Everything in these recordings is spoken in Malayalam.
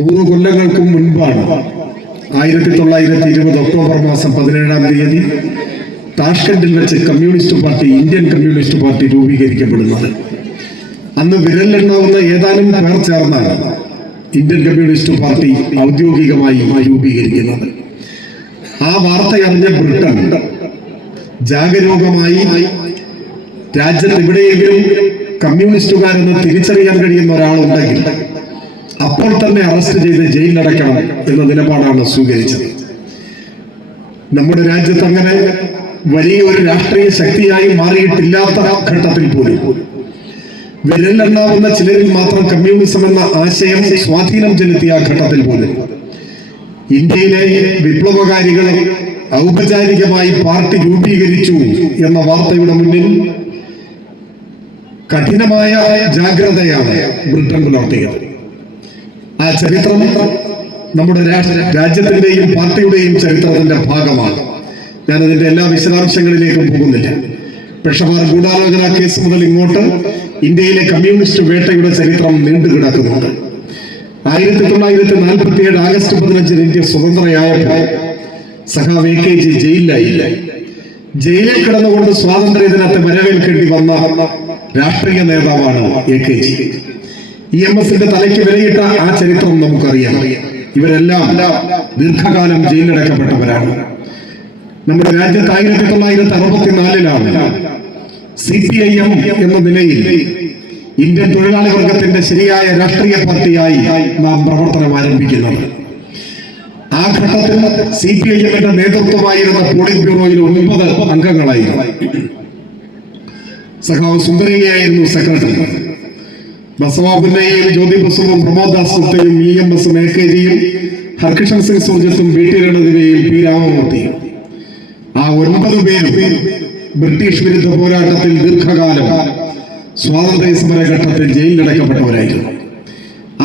100 കൊല്ലങ്ങൾക്കും മുൻപാണ് 1920 ഒക്ടോബർ മാസം 17-ാം തീയതി താഷ്കണ്ടിൽ വെച്ച് ഇന്ത്യൻ കമ്മ്യൂണിസ്റ്റ് പാർട്ടി രൂപീകരിക്കപ്പെടുന്നത്. അന്ന് വിരലിലെണ്ണാവുന്ന ഏതാനും പേർ ചേർന്നാണ് ഇന്ത്യൻ കമ്മ്യൂണിസ്റ്റ് പാർട്ടി ഔദ്യോഗികമായി രൂപീകരിക്കുന്നത്. ആ വാർത്തയറിഞ്ഞ ബ്രിട്ടൻ ജാഗരൂകമായി രാജ്യത്ത് എവിടെയെങ്കിലും കമ്മ്യൂണിസ്റ്റുകാരെന്ന് തിരിച്ചറിയാൻ കഴിയുന്ന ഒരാളുണ്ടെങ്കിൽ അപ്പോൾ തന്നെ അറസ്റ്റ് ചെയ്ത് ജയിലിലടയ്ക്കണം എന്ന നിലപാടാണ് സ്വീകരിച്ചത്. നമ്മുടെ രാജ്യത്ത് അങ്ങനെ വലിയൊരു രാഷ്ട്രീയ ശക്തിയായി മാറിയിട്ടില്ലാത്ത ഘട്ടത്തിൽ പോലും വിരലിലെണ്ണാവുന്ന ചിലരിൽ മാത്രം കമ്മ്യൂണിസം എന്ന ആശയം സ്വാധീനം ചെലുത്തിയ ഘട്ടത്തിൽ പോലും ഇന്ത്യയിലെ വിപ്ലവകാരികളെ ഔപചാരികമായി പാർട്ടി രൂപീകരിച്ചു എന്ന വാർത്തയുടെ മുന്നിൽ കഠിനമായ ജാഗ്രതയാണ് ബ്രിട്ടൻ പുലർത്തിയത്. ആ ചരിത്രം നമ്മുടെ രാജ്യത്തിന്റെയും പാർട്ടിയുടെയും ചരിത്രത്തിന്റെ ഭാഗമാണ്. ഞാനതിന്റെ എല്ലാ വിശദാംശങ്ങളിലേക്കും പോകുന്നില്ല. പെഷവാർ ഗൂഢാലോചന കേസ് മുതൽ ഇങ്ങോട്ട് ഇന്ത്യയിലെ കമ്മ്യൂണിസ്റ്റ് വേട്ടയുടെ ചരിത്രം നീണ്ടുകിടക്കുന്നുണ്ട്. 1947 ആഗസ്റ്റ് 15 ഇന്ത്യ സ്വതന്ത്രയായപ്പോൾ സഖാവ് AKG ജയിലിലായില്ല. ജയിലിൽ കിടന്നുകൊണ്ട് സ്വാതന്ത്ര്യ ദിനത്തെ വരവേൽക്കേണ്ടി വന്ന രാഷ്ട്രീയ നേതാവാണ് AKG. EMSന്റെ തലയ്ക്ക് വിലയിട്ട ആ ചരിത്രം നമുക്കറിയാം. ഇവരെല്ലാം ദീർഘകാലം ജയിലിലടക്കപ്പെട്ടവരാണ്. നമ്മുടെ രാജ്യത്ത് 1964 CPIM എന്ന നിലയിൽ ഇന്ത്യൻ തൊഴിലാളി വർഗത്തിന്റെ ശരിയായ രാഷ്ട്രീയ പാർട്ടിയായി നാം പ്രവർത്തനം ആരംഭിക്കുന്നത്. ആ ഘട്ടത്തിൽ CPIMന്റെ നേതൃത്വമായിരുന്ന പോളിറ്റ് ബ്യൂറോയിൽ 9 അംഗങ്ങളായിരുന്നു. സഖാവ് സുന്ദരയ്യയായിരുന്നു സെക്രട്ടറി. ബസവാപുന്നയും ജ്യോതി ബസുവും പ്രമോദാസ് ഗുപ്തയും EMSും AKGയും ഹർകിഷൻ സിംഗ് സുർജിത്തും BT രണദിവയും P രാമമൂർത്തിയും ആ 9 പേരും ബ്രിട്ടീഷ് വിരുദ്ധ പോരാട്ടത്തിൽ ദീർഘകാലം സ്വാതന്ത്ര്യ സമര ഘട്ടത്തിൽ ജയിലിലടക്കപ്പെട്ടവരായിരുന്നു.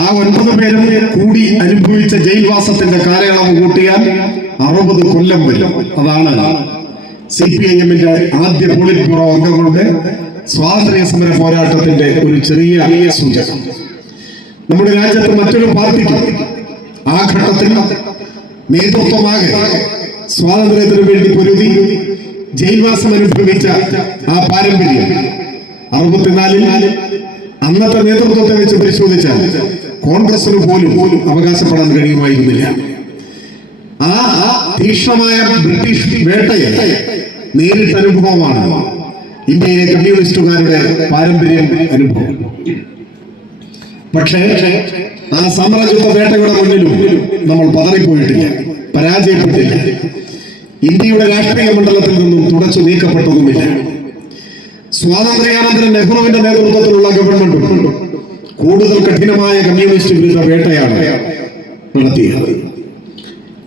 ആ 9 പേരും കൂടി അനുഭവിച്ച ജയിൽവാസത്തിന്റെ കാലയളവ് കൂട്ടിയാൽ 60 കൊല്ലം വരും. അതാണ് CPIMന്റെ ആദ്യ പോളിറ്റ് ബ്യൂറോ അംഗങ്ങളുടെ സ്വാതന്ത്ര്യ സമര പോരാട്ടത്തിന്റെ ഒരു ചെറിയ സൂചന. നമ്മുടെ രാജ്യത്ത് മറ്റൊരു പാർട്ടിക്ക് ആ ഘട്ടത്തിൽ നേതൃത്വമാകെ സ്വാതന്ത്ര്യത്തിന് വേണ്ടി പൊരുതി ജയിൽവാസം അനുഭവിച്ച ആ പാരമ്പര്യം 64 അന്നത്തെ നേതൃത്വത്തെ വെച്ച് പരിശോധിച്ചാൽ കോൺഗ്രസിന് പോലും അവകാശപ്പെടാൻ കഴിയുമായിരുന്നില്ല. ആ തീക്ഷ്ണമായ ബ്രിട്ടീഷ് വേട്ടയെ നേരിട്ട അനുഭവമാണ് ഇന്ത്യയിലെ കമ്മ്യൂണിസ്റ്റുകാരുടെ പാരമ്പര്യം അനുഭവം. പക്ഷേ ആ സാമ്രാജ്യത്വ വേട്ടയുടെ മുന്നിലും നമ്മൾ പതറിപ്പോയിട്ടില്ല, പരാജയപ്പെട്ടില്ല. ഇന്ത്യയുടെ രാഷ്ട്രീയ മണ്ഡലത്തിൽ നിന്നും തുടച്ചു നീക്കപ്പെട്ടതുമില്ല. സ്വാതന്ത്ര്യാനന്തരം നെഹ്റുവിന്റെ നേതൃത്വത്തിലുള്ള ഗവൺമെന്റ് കൂടുതൽ കഠിനമായ കമ്മ്യൂണിസ്റ്റ് വിരുദ്ധ വേട്ടയാണ് നടത്തിയത്.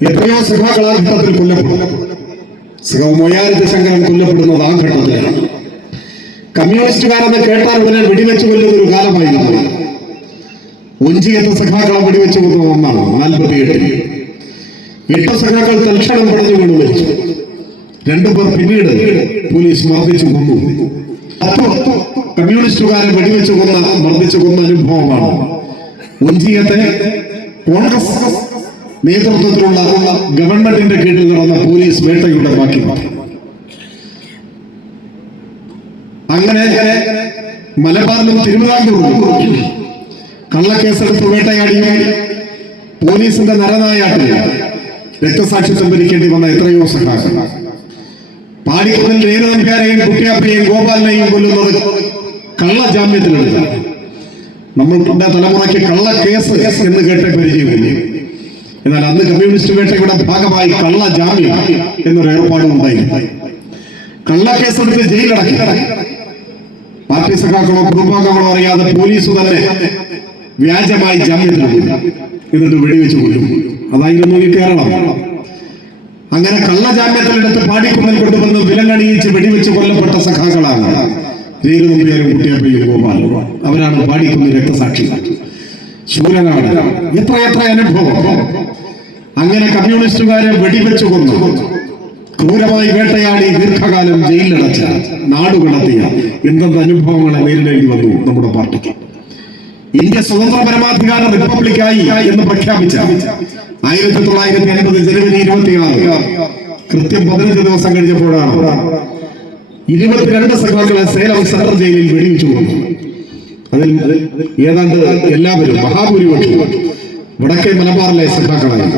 എത്രയോ സഖാക്കൾ ആ ഘട്ടത്തിൽ കൊല്ലപ്പെടും. സഖാവ് മൊയാരി ശങ്കരൻ കൊല്ലപ്പെടുന്നത് ആ ഘട്ടത്തിലാണ്. കമ്മ്യൂണിസ്റ്റുകാരെന്ന് കേട്ടാൽ ഉടനെ വെടിവെച്ച് കൊല്ലുന്ന ഒരു കാലമായിരുന്നു. ഒഞ്ചിയത്തെ സഖാക്കളെ വെടിവെച്ച് കൊന്ന ഒന്നാണ് 48. 8 സഖാക്കൾ തൽക്ഷണം പടഞ്ഞു വീണു മരിച്ചു. 2 പേർ പിന്നീട് പോലീസ് മർദ്ദിച്ചു കൊന്നു. 10 കമ്മ്യൂണിസ്റ്റുകാരെ വെടിവെച്ച് മർദ്ദിച്ചു കൊന്ന അനുഭവമാണ് ഒഞ്ചിയത്തെ കോൺഗ്രസ് നേതൃത്വത്തിലുള്ള ഗവൺമെന്റിന്റെ കീഴിൽ നടന്ന പോലീസ് വേട്ടയുടെ ബാക്കി. അങ്ങനെ മലബാറിലും തിരുവിതാംകൂറിലും കള്ളക്കേസെടുത്ത് വേട്ടയാടിയും പോലീസിന്റെ നരനായാട്ടിൽ രക്തസാക്ഷിത്വം ഭരിക്കേണ്ടി വന്ന എത്രയോ സഖാക്കൾ. പാടിക്കുന്നിൽ രേണുനമ്പ്യാരെയും കുട്ടിയാപ്പയെയും ഗോപാലിനെയും കൊല്ലുന്നത് കള്ള ജാമ്യത്തിലെടുത്ത നമ്മളുടെ തലമുറയ്ക്ക് കള്ളക്കേസ് എന്ന് കേട്ട് പരിചയമില്ല. എന്നാൽ അന്ന് കമ്മ്യൂണിസ്റ്റ് വേട്ടയുടെ ഭാഗമായി കള്ള ജാമ്യം എന്നൊരു ഏർപ്പാടും ഉണ്ടായിരുന്നു. കള്ളക്കേസെടുത്ത് ജയിലടക്കി പാർട്ടി സഖാക്കളോ കുടുംബാംഗങ്ങളോ അറിയാതെ പോലീസ് തന്നെ വ്യാജമായി ജാമ്യത്തിലെടുക്കും, എന്നിട്ട് വെടിവെച്ച് കൊല്ലും. അതായിരുന്നു ഈ കേരളം. അങ്ങനെ കള്ളജാമ്യത്തിലെടുത്ത് പാടിക്കുന്നിൽ കൊണ്ടുവന്ന് വിലങ്ങണിയിച്ച് വെടിവെച്ച് കൊല്ലപ്പെട്ട സഖാക്കളാണ് രേണുനമ്പ്യാരും കുട്ടിയാപ്പയും ഗോപാലും. അവരാണ് പാടിക്കുന്നിൽ രക്തസാക്ഷികൾ. ശൂരനാണ്. എത്രയെത്ര അനുഭവം. അങ്ങനെ കമ്മ്യൂണിസ്റ്റുകാരെ വെടിവെച്ച് കൊന്നു, ക്രൂരമായി വേട്ടയാടി ദീർഘകാലം ജയിലിലടച്ച, നാടുകടത്തിയ എന്തെന്ത് അനുഭവങ്ങളെ നേരിടേണ്ടി വന്നു നമ്മുടെ പാർട്ടിക്ക്. ഇന്ത്യ സ്വതന്ത്ര പരമാധികാര റിപ്പബ്ലിക്കായി എന്ന് പ്രഖ്യാപിച്ച 1980 ജനുവരി 26 കൃത്യം 15 ദിവസം കഴിഞ്ഞപ്പോഴാണ് 22 സഖാക്കളെ സേലം സെൻട്രൽ ജയിലിൽ വെടിവെച്ചു കൊണ്ടു. അതിൽ ഏതാണ്ട് എല്ലാവരും മഹാഭൂരിപക്ഷം വടക്കേ മലബാറിലെ സഖാക്കളായി.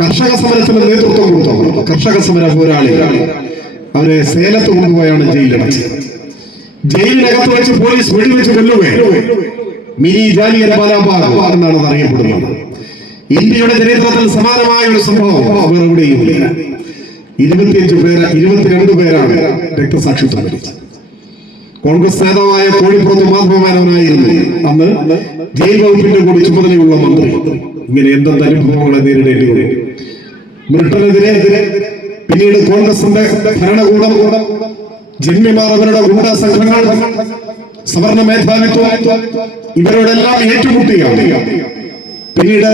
കർഷക സമരത്തിന് നേതൃത്വം കൊടുത്തവർ, കർഷക സമര പോരാളികൾ, അവരെ സേലത്ത് കൊണ്ടുപോയാണ് ജയിലിലടച്ചത്. ജയിലിനകത്ത് വെച്ച് പോലീസ് വെടിവെച്ച് കൊല്ലുകയാണ്. മിനി ജാലിയൻ വാലാബാഗ് എന്നാണ് അത് അറിയപ്പെടുന്നത്. ഇന്ത്യയുടെ ചരിത്രത്തിൽ സമാനമായ ഒരു സംഭവം വേറെ എവിടെയുമില്ല. 22 പേരാണ് രക്തസാക്ഷിത്വം വരിച്ചത്. കോൺഗ്രസ് നേതാവായ കോഴിപ്പുറത്ത് മാധവമേനോനായിരുന്നു അന്ന് ജയിൽ വകുപ്പിന്റെ കൂടി ചുമതലയുള്ള മന്ത്രി. ഇങ്ങനെ എന്തെന്ത് അനുഭവങ്ങളെ നേരിടേണ്ടി വരും. ബ്രിട്ടനെതിരെ പിന്നീട് കോൺഗ്രസിന്റെ ഭരണകൂടം, ജന്മിമാർ, അവരുടെ ഗുണ്ടാ സംഘങ്ങൾ, സവർണ മേധാവിത്വം, ഇവരോടെല്ലാം ഏറ്റുമുട്ടുകയാണ്. പിന്നീട്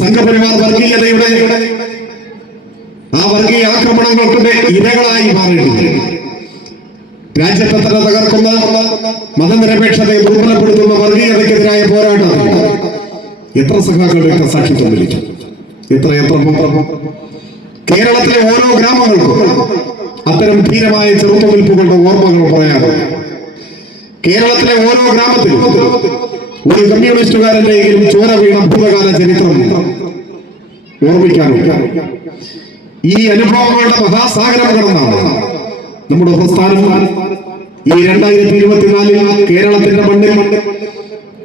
സംഘപരിവാർ വർഗീയതയുടെ ആ വർഗീയ ആക്രമണങ്ങളുടെ ഇരകളായി മാറിയിട്ടുണ്ട്. രാജ്യത്തെ തന്നെ തകർക്കുന്ന, മതനിരപേക്ഷതയെ ദുർബലപ്പെടുത്തുന്ന വർഗീയതയ്ക്കെതിരായ പോരാട്ടം എത്ര സഖാക്കൾ രക്തസാക്ഷിത്വം വരിച്ചു, എത്ര കേരളത്തിലെ ഓരോ ഗ്രാമങ്ങൾക്കും അത്തരം ധീരമായ ചെറുത്തുനിൽപ്പുകളുടെ ഓർമ്മകൾ പറയാറുണ്ട്. കേരളത്തിലെ ഓരോ ഗ്രാമത്തിലും ഒരു കമ്മ്യൂണിസ്റ്റുകാരന്റെയും ചോര വീണ ഭൂതകാല ചരിത്രം ഓർമ്മിക്കാറുണ്ട്. ഈ അനുഭവങ്ങളുടെ മഹാസാഗരം കടന്നാണ് നമ്മുടെ പ്രസ്ഥാനം ഈ 2024 കേരളത്തിന്റെ മണ്ണിൽ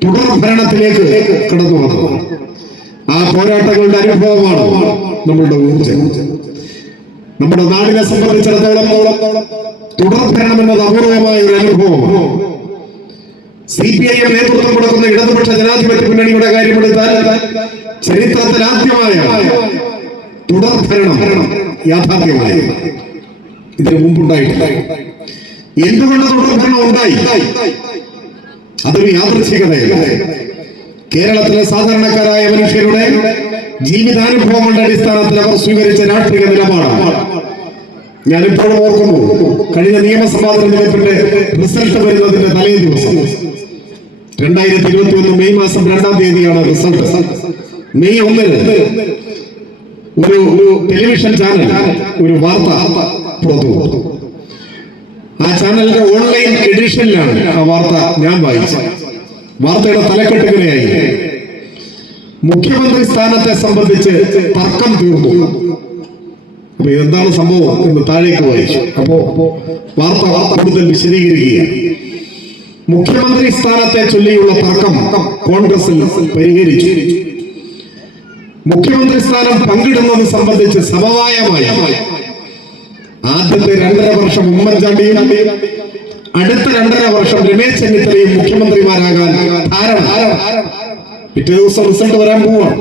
തുടർ ഭരണത്തിലേക്ക് കടന്നു വന്നത്. ആ പോരാട്ടങ്ങളുടെ അനുഭവമാണ് നമ്മളുടെ ഊർജ്ജം. നമ്മുടെ നാടിനെ സംബന്ധിച്ചിടത്തോളം തുടർ ഭരണം എന്നത് അപൂർവമായ ഒരു അനുഭവമാണ്. CPIM നേതൃത്വം കൊടുക്കുന്ന ഇടതുപക്ഷ ജനാധിപത്യ മുന്നണിയുടെ കാര്യമെടുത്താൽ ചരിത്രത്തിൽ ആദ്യമായ തുടർ ഭരണം യാഥാർത്ഥ്യമായി. ഇതിനു മുമ്പുണ്ടായിട്ടില്ല. എന്തുകൊണ്ട് തുടർ ഭരണം ഉണ്ടായി? അതൊരു യാദൃച്ഛികതയല്ല. കേരളത്തിലെ സാധാരണക്കാരായ മനുഷ്യരുടെ ജീവിതാനുഭവങ്ങളുടെ അടിസ്ഥാനത്തിൽ അവർ സ്വീകരിച്ച രാഷ്ട്രീയ നിലപാടാണ്. ഞാനിപ്പോഴും ഓർക്കുന്നു, കഴിഞ്ഞ നിയമസഭാ തെരഞ്ഞെടുപ്പിന്റെ റിസൾട്ട് വരുന്നതിന്റെ തലേ ദിവസം 2021 മെയ് മാസം 2-ാം തീയതിയാണ് റിസൾട്ട്. മെയ് 1 ഒരു ടെലിവിഷൻ ചാനൽ ഒരു വാർത്ത പുറത്തു. ആ ചാനലിന്റെ ഓൺലൈൻ എഡിഷനിലാണ് ആ വാർത്ത ഞാൻ വായിച്ചത്. വാർത്തയുടെ തലക്കെട്ടുകയായി മുഖ്യമന്ത്രി സ്ഥാനത്തെ സംബന്ധിച്ച് തർക്കം തീർന്നു. അപ്പൊ എന്താണ് സംഭവം എന്ന് താഴേക്ക് വായിച്ചു. അപ്പോ വാർത്ത കൂടുതൽ വിശദീകരിക്കുകയാണ്. മുഖ്യമന്ത്രി സ്ഥാനത്തെ ചൊല്ലിയുള്ള തർക്കം കോൺഗ്രസിൽ പരിഹരിച്ചു. മുഖ്യമന്ത്രി സ്ഥാനം പങ്കിടുന്നത് സംബന്ധിച്ച് സമവായമായി ആദ്യത്തെ 2.5 വർഷം ഉമ്മൻചാണ്ടിയും അടുത്ത 2.5 വർഷം രമേശ് ചെന്നിത്തലയും മുഖ്യമന്ത്രിമാരാകാൻ ധാരണ. പിറ്റേ ദിവസം റിസൾട്ട് വരാൻ പോവാണ്.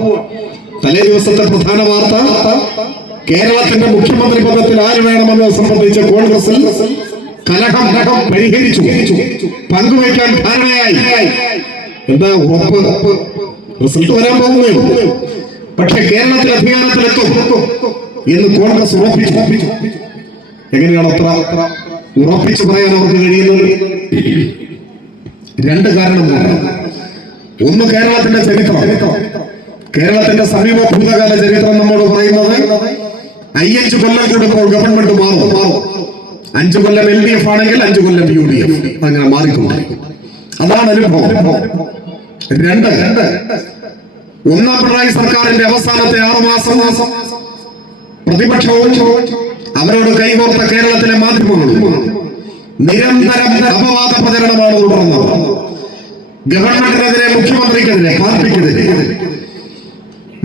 തലേ ദിവസത്തെ പ്രധാന വാർത്ത കേരളത്തിന്റെ മുഖ്യമന്ത്രി പദത്തിൽ ആര് വേണമെന്നത് സംബന്ധിച്ച് കോൺഗ്രസിൽ കലഹം പരിഹരിച്ചു, പങ്കുവയ്ക്കാൻ ധാരണയായി. എന്താ ഉറപ്പ്? റിസൾട്ട് വരാൻ പോകുന്നേ. പക്ഷെ കേരളത്തിൽ അധികാരത്തിലെത്തും എന്ന് കോൺഗ്രസ് ഉറപ്പിച്ചു. എങ്ങനെയാണ് അത്ര ഉറപ്പിച്ചു പറയാൻ അവർക്ക് കഴിയുന്നത്? 2 കാരണങ്ങളുണ്ട്. ഒന്ന്, കേരളത്തിന്റെ ചരിത്രം. കേരളത്തിന്റെ സമീപ ഭൂതകാല ചരിത്രം നമ്മോട് പറയുന്നത് 5 കൊല്ലം കൂടുമ്പോൾ ഗവൺമെന്റ് മാറും. 5 കൊല്ലം LDF ആണെങ്കിൽ 5 കൊല്ലം UDF, അങ്ങനെ മാറിക്കൊണ്ട്. അതാണ് അനുഭവം. 2, ഒന്നാം പിണറായി സർക്കാരിന്റെ അവസാനത്തെ 6 മാസം പ്രതിപക്ഷവും അവരോട് കൈകോർത്ത കേരളത്തിലെ മാധ്യമങ്ങളും നിരന്തരം അപവാദ പ്രചരണമാണ് തുടർന്നത്. ഗവൺമെന്റിനെതിരെ, മുഖ്യമന്ത്രിക്കെതിരെ, പാർട്ടിക്കെതിരെ,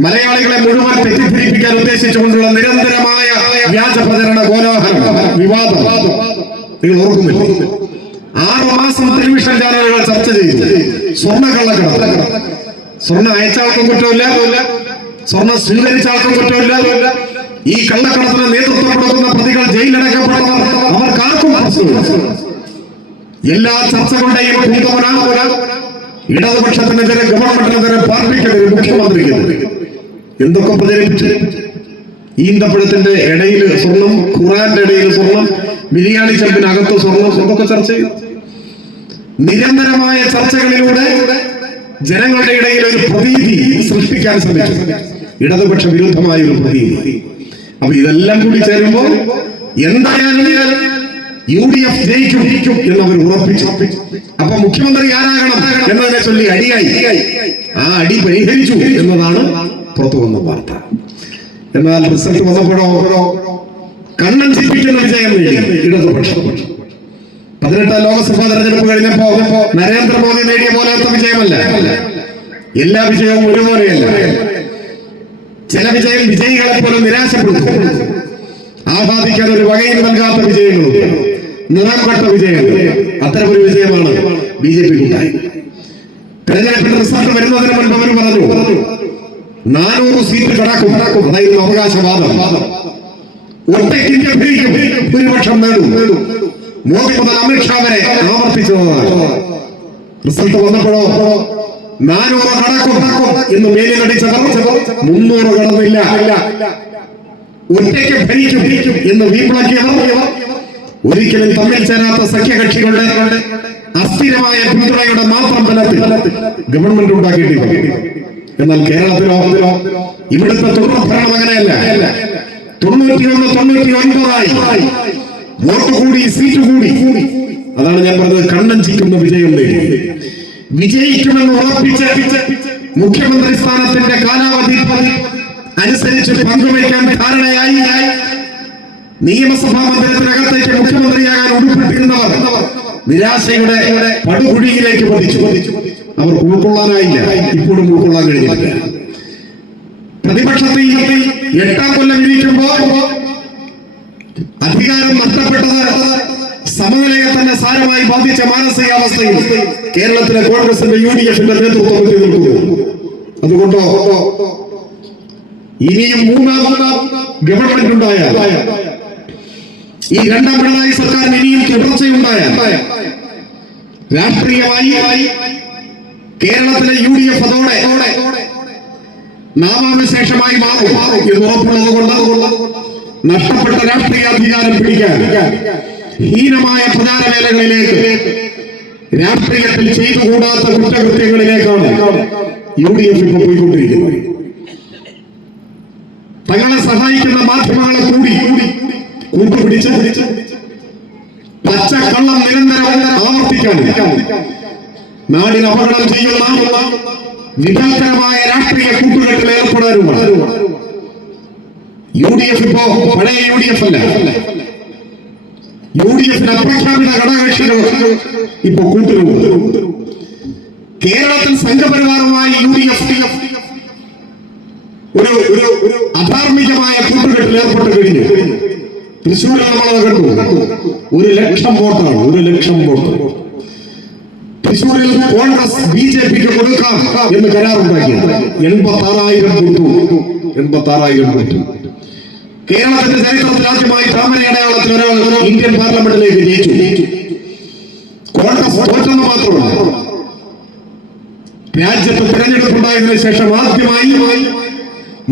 മലയാളികളെ മുഴുവൻ തെറ്റിദ്ധരിപ്പിക്കാൻ ഉദ്ദേശിച്ചുകൊണ്ടുള്ള നിരന്തരമായ വ്യാജ പ്രചരണ, കോലാഹലം, വിവാദം നിങ്ങൾ ഓർക്കുന്നില്ല? 6 മാസം ടെലിവിഷൻ ചാനലുകൾ ചർച്ച ചെയ്തു. സ്വർണ്ണക്കള്ളക്കടത്ത്. സ്വർണ്ണ അയച്ച ആൾക്കും കുറ്റമില്ല, സ്വർണ്ണ സ്വീകരിച്ച ആൾക്കും കുറ്റമില്ല. ഈ കള്ളക്കടത്തിന് നേതൃത്വം കൊടുക്കുന്ന പ്രതികൾ ജയിലിലടക്കപ്പെട്ടവർ, അവർക്കാർക്കും പ്രശ്നമില്ല. എല്ലാ ചർച്ചകളുടെയും പൂന്തവന ഇടതുപക്ഷത്തിനെതിരെ, ഗവൺമെന്റിനെതിരെ, പാർട്ടിക്കെതിരെ, മുഖ്യമന്ത്രിക്കെതിരെ എന്തൊക്കെ പ്രചരിപ്പിച്ചു. ഈന്തപ്പഴത്തിന്റെ ഇടയിൽ സ്വർണം, ഖുറാന്റെ ഇടയിൽ സ്വർണം, ബിരിയാണി ചെമ്പിനകത്ത് സ്വർണം, എന്തൊക്കെ ചർച്ച ചെയ്തു. നിരന്തരമായ ചർച്ചകളിലൂടെ ജനങ്ങളുടെ ഇടയിൽ ഒരു പ്രതീതി സൃഷ്ടിക്കാൻ ശ്രമിച്ചു, ഇടതുപക്ഷ വിരുദ്ധമായ ഒരു പ്രതീതി. അപ്പൊ ഇതെല്ലാം കൂടി ചേരുമ്പോൾ എന്തായാലും UDF ജയിക്കും എന്നവർ ഉറപ്പിച്ചു. അപ്പൊ മുഖ്യമന്ത്രി ആരാകണം എന്നതിനെ ചൊല്ലി അടിയായി. ആ അടി പരിഹരിച്ചു എന്നതാണ് പുറത്തു വന്ന വാർത്ത. എന്നാൽ റിസൾട്ട് വന്നപ്പോഴോ കണ്ണൻ ചിപ്പിക്കുന്ന വിജയം നേടി ഇടതുപക്ഷം. 18 ലോക്സഭാ തെരഞ്ഞെടുപ്പ് കഴിഞ്ഞപ്പോ നരേന്ദ്രമോദി നേടിയ പോലത്തെ വിജയമല്ല. എല്ലാ വിജയവും ഒരുപോലെയല്ല. ചില വിജയം വിജയികളെ പോലെ നിരാശപ്പെടുത്തും. ആഹ്ലാദിക്കാൻ ഒരു വകയിൽ നൽകാത്ത വിജയങ്ങളും നിറംകെട്ട വിജയങ്ങൾ. അത്തരമൊരു വിജയമാണ് BJP ഉണ്ടായി. തെരഞ്ഞെടുപ്പിന്റെ റിസൾട്ട് വരുന്നതിന് മുൻപ് അവർ പറഞ്ഞു 400 സീറ്റ് കടക്കും. അതായിരുന്നു അവകാശവാദം. ഒറ്റയ്ക്ക് ഇന്ത്യ ഭരിക്കും, ഭൂരിപക്ഷം നേടും. മോദി മുതൽ അമിത്ഷാ വരെ ആവർത്തിച്ചതാണ്. റിസൾട്ട് വന്നപ്പോഴോ 400 കടക്കും എന്ന് മേലിനടിച്ചവർ 300 കടന്നില്ല. ഒറ്റയ്ക്ക് ഭരിക്കും എന്ന് വീമ്പിളക്കിയവർ ഒരിക്കലും തമ്മിൽ ചേരാത്ത സഖ്യകക്ഷികളുടെ അസ്ഥിരമായ പിന്തുണയുടെ മാത്രം ബലത്തിൽ ഗവൺമെന്റ് ഉണ്ടാക്കിയിട്ടുണ്ട്. എന്നാൽ കേരളത്തിലോ ഇവിടുത്തെ തുടർഭരണം അങ്ങനെയല്ല. 91-99 വോട്ട് കൂടി, സീറ്റ് കൂടി. അതാണ് ഞാൻ പറഞ്ഞത്, കണ്ണഞ്ചിക്കുന്ന വിജയം നേടി. വിജയിക്കുമെന്ന് ഉറപ്പിച്ച് മുഖ്യമന്ത്രി സ്ഥാനത്തിന്റെ കാലാവധി അനുസരിച്ച് പങ്കുവയ്ക്കാൻ ധാരണയായി നിയമസഭാ മന്ദിരത്തിനകത്തേക്ക് മുഖ്യമന്ത്രിയാകാൻ ഉൾപ്പെട്ടിരുന്നവർ നിരാശയുടെ പടുകുഴിയിലേക്ക് പതിച്ചു. അവർ ഉൾക്കൊള്ളാനായില്ല, ഇപ്പോഴും ഉൾക്കൊള്ളാൻ കഴിഞ്ഞില്ല. പ്രതിപക്ഷത്തിൽ 8ാം കൊല്ലം ഇരിക്കുമ്പോൾ അധികാരം നഷ്ടപ്പെട്ടത് സമനിലയെ തന്നെ സാരമായി ബാധിച്ച മാനസികാവസ്ഥയിൽ കേരളത്തിലെ കോൺഗ്രസിന്റെ UDF-ന്റെ നേതൃത്വം നിൽക്കുന്നു. അതുകൊണ്ടോ ഇനിയും 3ാം ഗവൺമെന്റ് ഉണ്ടായാൽ, ഈ 2ാം പിണറായി സർക്കാരിന് ഇനിയും തുടർച്ചയുണ്ടായാൽ രാഷ്ട്രീയമായി കേരളത്തിലെ UDF അതോടെ നാമാവിശേഷമായി മാറും എന്ന് ഉറപ്പുള്ളത് കൊണ്ട് നഷ്ടപ്പെട്ട രാഷ്ട്രീയ അധികാരം പിടിക്കാൻ ഹീനമായ പ്രചാരവേലകളിലേക്ക്, രാഷ്ട്രീയത്തിൽ ചെയ്തുകൂടാത്ത കുറ്റകൃത്യങ്ങളിലേക്കാണ് UDF ഇപ്പോൾ പോയിക്കൊണ്ടിരിക്കുന്നത്. തങ്ങളെ സഹായിക്കുന്ന മാധ്യമങ്ങളെ കൂടി കൂട്ടുപിടിച്ച് പച്ചക്കള്ളം നിരന്തരം ആവർത്തിക്കാൻ നാടിന് അപകടം ചെയ്യുന്ന വിഭജനമായ രാഷ്ട്രീയ കൂട്ടുകെട്ടിൽ ഏർപ്പെടാനുമാണ്. UDF ഇപ്പോ പഴയ UDF അല്ല. UDF-ന്റെ അപ്രഖ്യാപിത ഘടകകക്ഷികൾ ഇപ്പോ കൂട്ടിലുണ്ട്. കേരളത്തിൽ സംഘപരിവാറുമായി UDF ഒരു അധാർമികമായ കൂട്ടുകെട്ടിൽ ഏർപ്പെട്ട് കഴിഞ്ഞു. തൃശ്ശൂരിൽ നമ്മളത് കണ്ടു. 1,00,000 വോട്ടാണ്. 1,00,000 വോട്ട് തൃശ്ശൂരിൽ കോൺഗ്രസ് BJP-ക്ക് കൊടുക്കാം എന്ന് കരാറുണ്ടാക്കി. 86,000 കൊടുത്തു. 86,000 കൊടുത്തു. കേരളത്തിന്റെ ചരിത്രത്തിൽ ആദ്യമായി താമരയടയാളത്തിൽ ഒരാൾ ഇന്ത്യൻ പാർലമെന്റിലേക്ക് ജയിച്ചു. കോൺഗ്രസ് തോറ്റെന്ന് മാത്രമല്ല, രാജ്യത്ത് തെരഞ്ഞെടുപ്പുണ്ടായതിനു ശേഷം ആദ്യമായി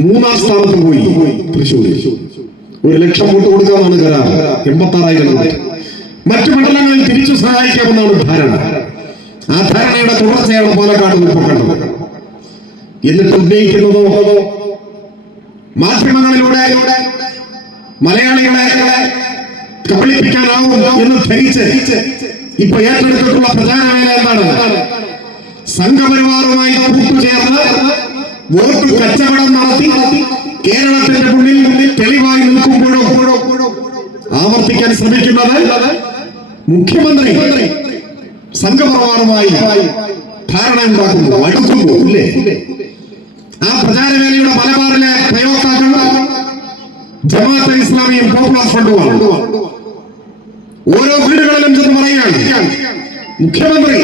3ാം സ്ഥാനത്ത് പോയി തൃശ്ശൂരിൽ. 1,00,000 വോട്ട് കൊടുക്കാമെന്നാണ് കരാർ. 86,000 വോട്ട്. മറ്റു മണ്ഡലങ്ങളിൽ തിരിച്ചു സഹായിക്കാമെന്നാണ് ധാരണ. ആ ധാരണയുടെ തുടർച്ചയാണ് പാലക്കാട് ഇപ്പോൾ കണ്ടത്. എന്നിട്ട് ഉന്നയിക്കുന്നതോ മാധ്യമങ്ങളിലൂടെ മലയാളികളെ കബളിപ്പിക്കാനാവും എന്ന് ധരിച്ച് ഇപ്പൊ ഏറ്റെടുത്തിട്ടുള്ള പ്രചാരവേല എന്താണ്? സംഘപരിവാറുമായി കൂട്ടുചേർന്ന് വോട്ട് കച്ചവടം നടത്തി കേരളത്തിന്റെ മുന്നിൽ തെളിവായി നിൽക്കുമ്പോഴോ ആവർത്തിക്കാൻ ശ്രമിക്കുന്നത് മുഖ്യമന്ത്രി സംഘപരിവാറുമായി ധാരണ ഉണ്ടാക്കുന്നു, അടുക്കുന്നു. ഇല്ലേ? ആ പ്രചാരവേലയുടെ മലബാറിലെ പ്രയോക്താക്കൾ ജമാഅത്തെ ഇസ്ലാമിയും പോപ്പുലർ ഫ്രണ്ടുമാണ്. ഓരോ വീടുകളിലും ചെന്ന് പറയുകയാണ് മുഖ്യമന്ത്രി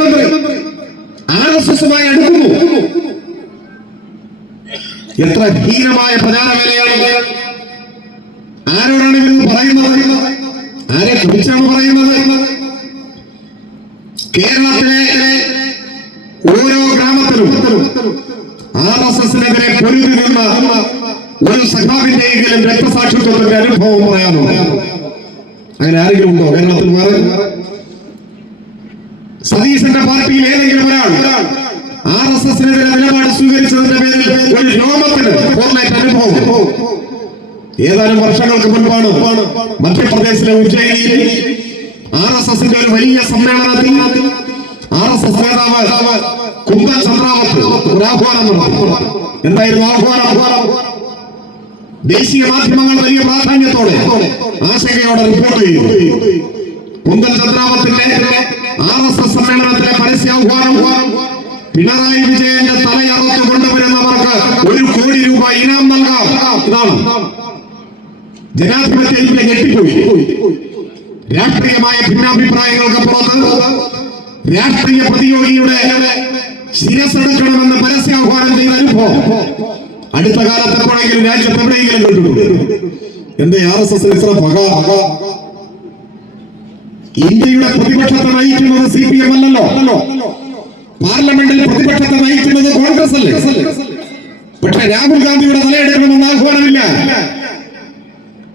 RSS-മായി അടുക്കുന്നു. എത്ര ഹീനമായ പ്രചാരവേലയാണ്! ആരോടാണ് ഇവരെന്ന് പറയുന്നത്? ആരെ കുറിച്ചാണ് പറയുന്നത്? കേരളത്തിലെ ഓരോ ഗ്രാമത്തിലും RSS-നെതിരെ പൊരുതി നിന്ന ഒരു സഖാവിന്റെയെങ്കിലും രക്തസാക്ഷിത്വത്തിന്റെ അനുഭവം പറയാനുണ്ട്. അങ്ങനെ ആരെങ്കിലും ഉണ്ടോ കേരളത്തിൽ? വേറെ സതീശന്റെ പാർട്ടിയിൽ ഏതെങ്കിലും ഒരാൾ RSSനെതിരെ നിലപാട് സ്വീകരിച്ചതിന്റെ പേരിൽ ഒരു രോമത്തിന് അനുഭവം. ഏതാനും വർഷങ്ങൾക്ക് മുൻപാണ് മധ്യപ്രദേശിലെ ഉജ്ജയിനിയിൽ RSSന്റെ ഒരു വലിയ സമ്മേളനത്തിൽ RSS നേതാവ് കുന്ദൻ ചന്ദ്രാവത്ത് ഒരു ആഹ്വാനം നടത്തി. എന്തായിരുന്നു ആഹ്വാനം? ദേശീയ മാധ്യമങ്ങൾ വലിയ പ്രാധാന്യത്തോടെ ആശങ്കയോടെ റിപ്പോർട്ട് ചെയ്തു. കുന്ദൻ ചന്ദ്രാവത്തിന്റെ RSS സമ്മേളനത്തിലെ പരസ്യാഹ്വാനം പിണറായി വിജയന്റെ തലയറുത്ത് കൊണ്ടുവരുന്നവർക്ക് 1 കോടി രൂപ ഇനാം നൽകാം. ഇതാണ് ജനാധിപത്യ ഇന്ത്യ ഞെട്ടിപ്പോയി. രാഷ്ട്രീയമായ ഭിന്നാഭിപ്രായങ്ങൾക്ക് പുറത്ത് രാഷ്ട്രീയ പ്രതിയോഗിയുടെ ശിരസ്സെടുക്കണമെന്ന് പരസ്യാഹ്വാനം ചെയ്ത അനുഭവം അടുത്ത കാലത്ത് എപ്പോഴെങ്കിലും രാജ്യത്ത് എവിടെയെങ്കിലും കണ്ടിട്ടുണ്ട്? എന്റെ RSS ഇത്ര പക? ഇന്ത്യയുടെ പ്രതിപക്ഷത്തെ നയിക്കുന്നത് CPM അല്ലല്ലോ. പാർലമെന്റിൽ പ്രതിപക്ഷത്തെ നയിക്കുന്നത് കോൺഗ്രസ് അല്ലേ? പക്ഷെ രാഹുൽ ഗാന്ധിയുടെ തലയെടുക്കണമെന്ന് ആഹ്വാനമില്ല.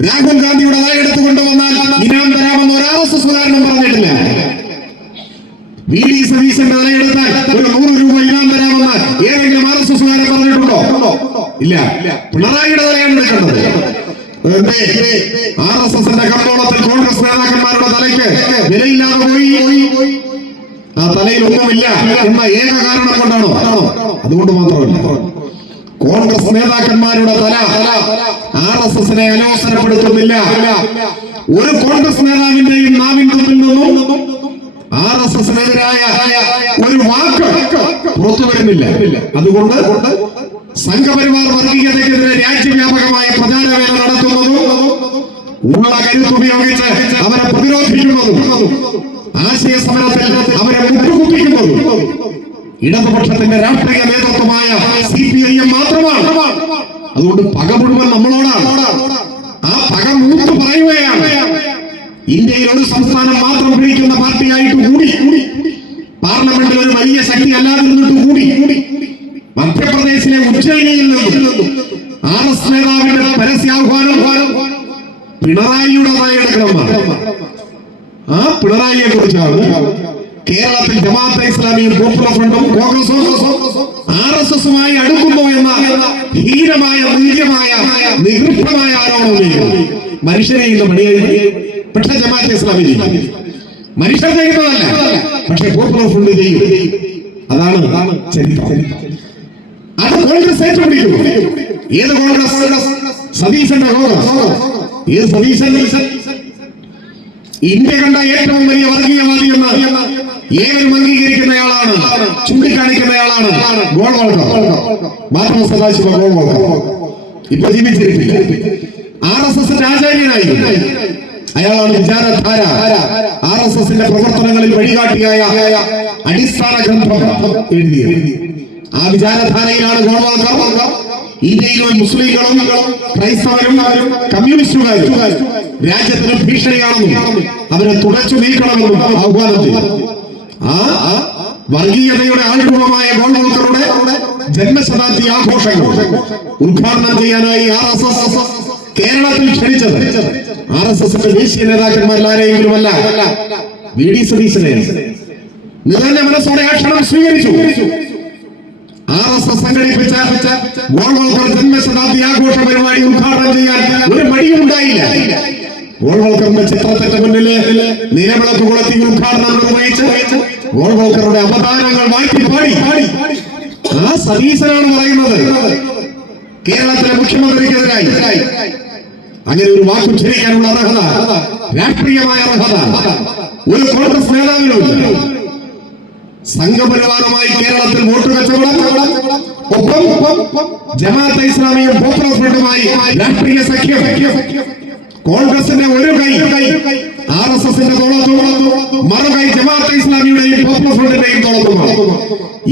രാഹുൽ ഗാന്ധിയുടെ തലയെടുത്ത് കൊണ്ടുവന്നാൽ ഇനാം തരാമെന്ന് ഒരു RSSകാരനും പറഞ്ഞിട്ടില്ല. VD സതീശന്റെ തലയെടുത്താൽ ഒരു 100 രൂപ ഇനാം തരാമെന്ന് ഏതെങ്കിലും RSSകാരൻ പറഞ്ഞിട്ടുണ്ടോ? ഇല്ല. പിണറായിയുടെ തലയാണ് എടുക്കേണ്ടത്. RSSന്റെ കമ്പോളത്തിൽ കോൺഗ്രസ് നേതാക്കന്മാരുടെ തലയ്ക്ക് വിലയില്ലാതെ പോയി. ആ തലയിൽ ഒന്നുമില്ല എന്ന ഏക കാരണം കൊണ്ടാണോ? അതുകൊണ്ട് മാത്രമല്ല, കോൺഗ്രസ് നേതാക്കന്മാരുടെ തല RSSനെ അലോസരപ്പെടുത്തുന്നില്ല. ഒരു കോൺഗ്രസ് നേതാവിന്റെയും നാവിൻ തുമ്പിൽ നിന്നും RSSനെതിരായ ഒരു വാക്ക് പുറത്തു വരുന്നില്ല. അതുകൊണ്ട് സംഘപരിവാർ വർഗീയതയ്ക്കെതിരെ രാജ്യവ്യാപകമായ പ്രചാരവേല നടത്തുന്നതും ഉള്ള കരുത്തുപയോഗിച്ച് അവരെ പ്രതിരോധിക്കുന്നതും ആശയ സമരത്തിൽ അവരെ മുട്ടുകുപ്പിക്കുന്നതും ഇടതുപക്ഷത്തിന്റെ രാഷ്ട്രീയ നേതൃത്വമായ CPIM മാത്രമാണ്. അതുകൊണ്ട് പക മുഴുവൻ നമ്മളോടാണ്. ആ പക മൂത്ത് പറയുകയാണ്. ഇന്ത്യയിൽ ഒരു സംസ്ഥാനം മാത്രം ഭരിക്കുന്ന പാർട്ടിയായിട്ട് കൂടി, പാർലമെന്റിൽ ഒരു വലിയ ശക്തി അല്ലാതിരുന്നിട്ട് കൂടി, മധ്യപ്രദേശിലെ ഉജ്ജയിനിയിൽ നിന്നും RS നേതാവിന്റെ പരസ്യാഹ്വാനം പിണറായിയുടെ തലയെടുക്കണമെന്നാണ്. ആ പിണറായിയെ കുറിച്ചാണ് കേരളത്തിൽ ജമാഅത്തെ ഇസ്ലാമിയും പോപ്പുലർ ഫ്രണ്ടും കോൺഗ്രസും RSSുമായി അടുക്കുന്നു എന്ന ഹീനമായ നീചമായ നികൃഷ്ടമായ ആരോപണം മനുഷ്യരെ ഇന്ന് പണിയായി. പക്ഷെ ജമാഅത്തെ ഇസ്ലാമി ചെയ്യും. മനുഷ്യർ ചെയ്യുന്നതല്ല, പക്ഷെ പോപ്പുലർ ഫ്രണ്ട് ചെയ്യും. അതാണ് ചരിത്രം. അത് കോൺഗ്രസ് ഏറ്റുപിടിക്കുന്നു. ഏത് കോൺഗ്രസ്? സതീശന്റെ കോൺഗ്രസ്. ഏത് സതീശൻ? ഇന്ത്യ കണ്ട ഏറ്റവും വലിയ വർഗീയവാദി എന്ന് ഏവരും അംഗീകരിക്കുന്നയാളാണ്, ചൂണ്ടിക്കാണിക്കുന്നയാളാണ് ഗോൾവാൾക്കർ. മാധവ സദാശിവ ഗോൾവാൾക്കർ ഇപ്പൊ ജീവിച്ചിരിപ്പില്ല. RSSന്റെ ആചാര്യനായി. അയാളാണ് വിചാരധാര. RSSന്റെ പ്രവർത്തനങ്ങളിൽ വഴികാട്ടിയായ അടിസ്ഥാന ഗ്രന്ഥം എഴുതിയത്. ആ വിചാരധാരയിലാണ് ഗോൾവാൾക്കർ ഇന്ത്യയിലെ മുസ്ലിങ്ങളും ക്രൈസ്തവരും കമ്മ്യൂണിസ്റ്റുകാരും രാജ്യത്തിന് ഭീഷണിയാണെന്നും അവരെ തുടച്ചു നീക്കണമെന്നും ആഹ്വാനം ചെയ്തു. ആ വർഗീയതയുടെ ആൾരൂപമായ ഗോൾവാൾക്കറുടെ ജന്മശതാബ്ദി ആഘോഷങ്ങൾ ഉദ്ഘാടനം ചെയ്യാനായി RSS കേരളത്തിൽ ക്ഷണിച്ചത് RSSന്റെ ദേശീയ നേതാക്കന്മാരിൽ ആരെയെങ്കിലുമല്ല, VD സതീശനെയാണ്. നിറഞ്ഞ മനസ്സോടെ ആ ക്ഷണം സ്വീകരിച്ചു. RSS സംഘടിപ്പിച്ച ഗോൾവാൾക്കർ ജന്മശതാബ്ദി ആഘോഷ പരിപാടി ഉദ്ഘാടനം ചെയ്യാൻ ഒരു മടിയും ഉണ്ടായില്ല. ഗോൾവാൾക്കറിന്റെ ചിത്രത്തിന്റെ മുന്നിലെ നിലവിളക്ക് കൊളുത്തി ഉദ്ഘാടനം നിർവഹിച്ച് ഗോൾവാൾക്കറുടെ അവതാരങ്ങൾ മാറ്റി പാടി. ആ സതീശനാണ് പറയുന്നത് കേരളത്തിലെ മുഖ്യമന്ത്രിക്കെതിരായി. അങ്ങനെ ഒരു വാക്കുച്ചരിക്കാനുള്ള അർഹത, രാഷ്ട്രീയമായ അർഹത ഒരു കോൺഗ്രസ് നേതാവിനുണ്ട്. സംഘപരിവാരമായി കേരളത്തിൽ വോട്ട് കച്ചവടം, ഒപ്പം ജമാഅത്തെ ഇസ്ലാമിയും പോപ്പുലർ ഫ്രണ്ടുമായി രാഷ്ട്രീയ സഖ്യം. കോൺഗ്രസിന്റെ ഒരു കൈ RSSന്റെ തോളത്തും മറുകൈ ജമാഅത്തെ ഇസ്ലാമിയുടെയും പോപ്പുലർ ഫ്രണ്ടിന്റെയും തോളത്തുമാണ്.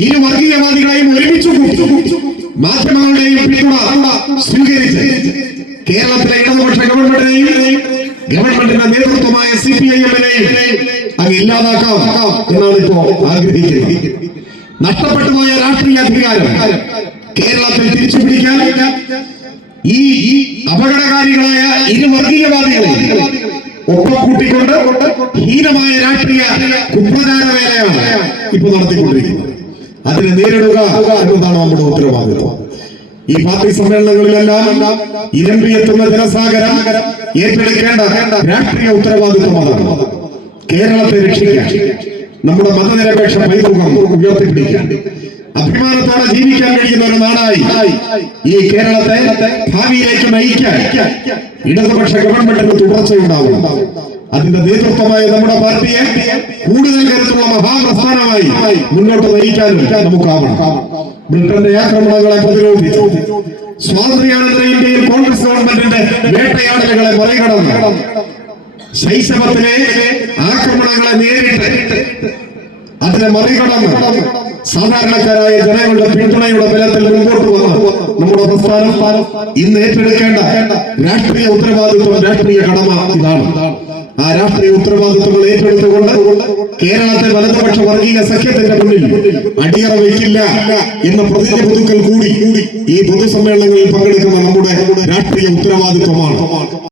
ഇരു വർഗീയവാദികളെയും ഒരുമിച്ച് കൂട്ടി മാധ്യമങ്ങളുടെയും പിന്തുണ സ്വീകരിച്ച് കേരളത്തിലെ ഇടതുപക്ഷ ഗവൺമെന്റിന്റെ നേതൃത്വമായ CPIM-നെയും അങ്ങ് ഇല്ലാതാക്കാം എന്നാണ് ഇപ്പോ ആഗ്രഹിക്കുന്നത്. നഷ്ടപ്പെട്ടു പോയ രാഷ്ട്രീയ അധികാരം കേരളത്തിൽ തിരിച്ചു പിടിക്കാൻ ഈ അപകടകാരികളായ ഇരു വർഗീയവാദികളെ ഒപ്പം കൂട്ടിക്കൊണ്ട് ഹീനമായ രാഷ്ട്രീയ കുപ്രചാര വേലയാണ് ഇപ്പൊ നടത്തിക്കൊണ്ടിരിക്കുന്നത്. അതിനെ നേരിടുക എന്നതാണ് നമ്മുടെ ഉത്തരവാദിത്വം. ഈ പാർട്ടി സമ്മേളനങ്ങളിലെല്ലാം ഇരമ്പിയെത്തുന്ന ജനസാഗരം ഏറ്റെടുക്കേണ്ട രാഷ്ട്രീയ ഉത്തരവാദിത്വം അതാണ്. കേരളത്തെ രക്ഷിക്കാൻ, നമ്മുടെ മതനിരപേക്ഷ പൈതൃകം ഉയർത്തിപ്പിടിക്കാൻ, അഭിമാനത്തോടെ ജീവിക്കാൻ കഴിയുന്ന ഒരു നാടായി ഈ കേരളത്തെ ഭാവിയിലേക്ക് നയിക്കാൻ ഇടതുപക്ഷ ഗവൺമെന്റിന് തുടർച്ചയുണ്ടാവും. അതിന്റെ നേതൃത്വമായ നമ്മുടെ പാർട്ടിയെ കൂടുതൽ കരുത്തുള്ള മഹാപ്രസ്ഥാനമായി മുന്നോട്ട് നയിക്കാനും നമുക്കാവണം. ബ്രിട്ടന്റെ ആക്രമണങ്ങളെ പ്രതിരോധിച്ചു സ്വാതന്ത്ര്യാനന്തര ഇന്ത്യയിൽ കോൺഗ്രസ് ഗവൺമെന്റിന്റെ വേട്ടയാടലുകളെ മറികടന്ന് ശൈശവത്തിലെ ആക്രമണങ്ങളെ നേരിട്ട് അതിനെ മറികടന്ന് സാധാരണക്കാരായ ജനങ്ങളുടെ പിന്തുണയുടെ ബലത്തിൽ മുമ്പോട്ട് വന്ന നമ്മുടെ പ്രസ്ഥാനം ഇന്ന് ഏറ്റെടുക്കേണ്ട രാഷ്ട്രീയ ഉത്തരവാദിത്വം, രാഷ്ട്രീയ കടമ ഇതാണ്. ആ രാഷ്ട്രീയ ഉത്തരവാദിത്വങ്ങൾ ഏറ്റെടുത്തുകൊണ്ട് കേരളത്തെ വലതുപക്ഷ വർഗീയ സഖ്യത്തിന്റെ മുന്നിൽ അടിയറ വയ്ക്കില്ല എന്ന പ്രതിജ്ഞ പുതുക്കൽ കൂടി ഈ പൊതുസമ്മേളനങ്ങളിൽ പങ്കെടുക്കുന്ന നമ്മുടെ രാഷ്ട്രീയ ഉത്തരവാദിത്വമാണ്.